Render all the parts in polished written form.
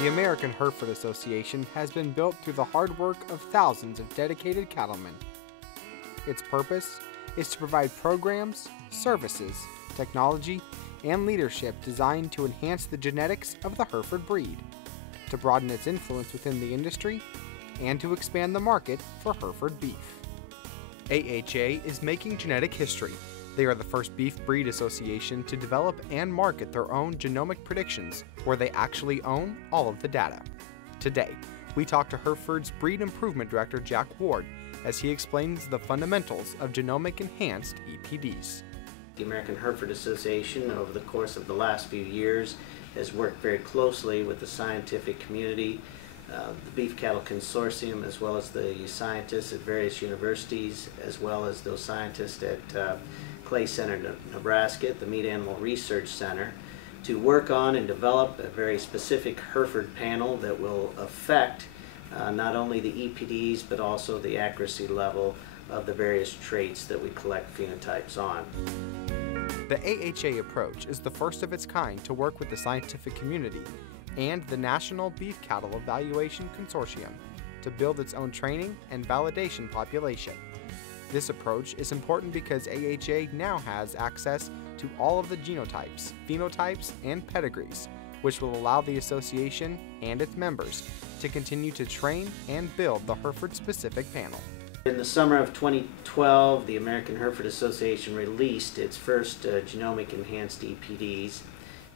The American Hereford Association has been built through the hard work of thousands of dedicated cattlemen. Its purpose is to provide programs, services, technology, and leadership designed to enhance the genetics of the Hereford breed, to broaden its influence within the industry, and to expand the market for Hereford beef. AHA is making genetic history. They are the first beef breed association to develop and market their own genomic predictions, where they actually own all of the data. Today, we talk to Hereford's Breed Improvement Director Jack Ward as he explains the fundamentals of genomic-enhanced EPDs. The American Hereford Association, over the course of the last few years, has worked very closely with the scientific community, the Beef Cattle Consortium, as well as the scientists at various universities, as well as those scientists at Clay Center, Nebraska, at the Meat Animal Research Center, to work on and develop a very specific Hereford panel that will affect not only the EPDs but also the accuracy level of the various traits that we collect phenotypes on. The AHA approach is the first of its kind to work with the scientific community and the National Beef Cattle Evaluation Consortium to build its own training and validation population. This approach is important because AHA now has access to all of the genotypes, phenotypes, and pedigrees, which will allow the association and its members to continue to train and build the Hereford-specific panel. In the summer of 2012, the American Hereford Association released its first genomic-enhanced EPDs.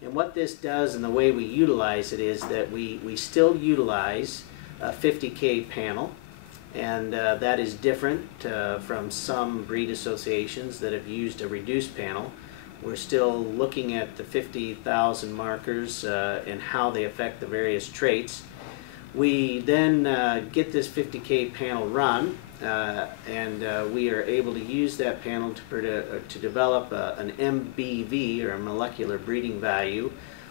And what this does and the way we utilize it is that we still utilize a 50K panel, and that is different from some breed associations that have used a reduced panel. We're still looking at the 50,000 markers and how they affect the various traits. We then get this 50K panel run, and we are able to use that panel to develop an MBV, or a molecular breeding value,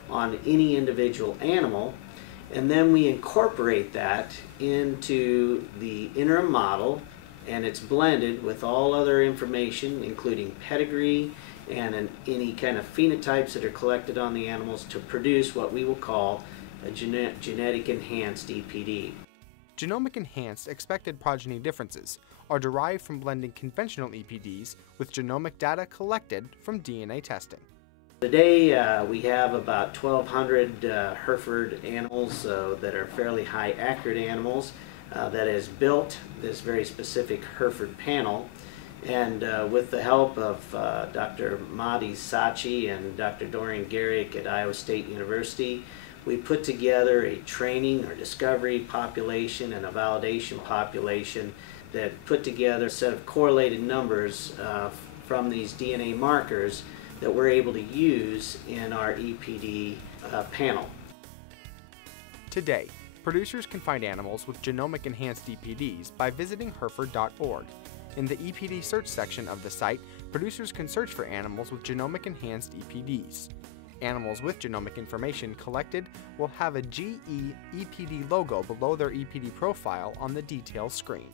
on any individual animal. And then we incorporate that into the interim model, and it's blended with all other information, including pedigree and any kind of phenotypes that are collected on the animals, to produce what we will call a genetic-enhanced EPD. Genomic-enhanced expected progeny differences are derived from blending conventional EPDs with genomic data collected from DNA testing. Today we have about 1,200 Hereford animals that are fairly high accurate animals that has built this very specific Hereford panel. And with the help of Dr. Mahdi Sachi and Dr. Dorian Garrick at Iowa State University, we put together a training or discovery population and a validation population that put together a set of correlated numbers from these DNA markers that we're able to use in our EPD panel. Today, producers can find animals with genomic-enhanced EPDs by visiting Hereford.org. In the EPD search section of the site, producers can search for animals with genomic-enhanced EPDs. Animals with genomic information collected will have a GE-EPD logo below their EPD profile on the details screen.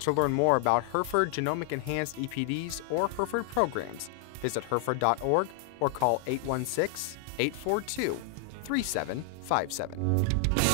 To learn more about Hereford genomic-enhanced EPDs or Hereford programs, visit Hereford.org or call 816-842-3757.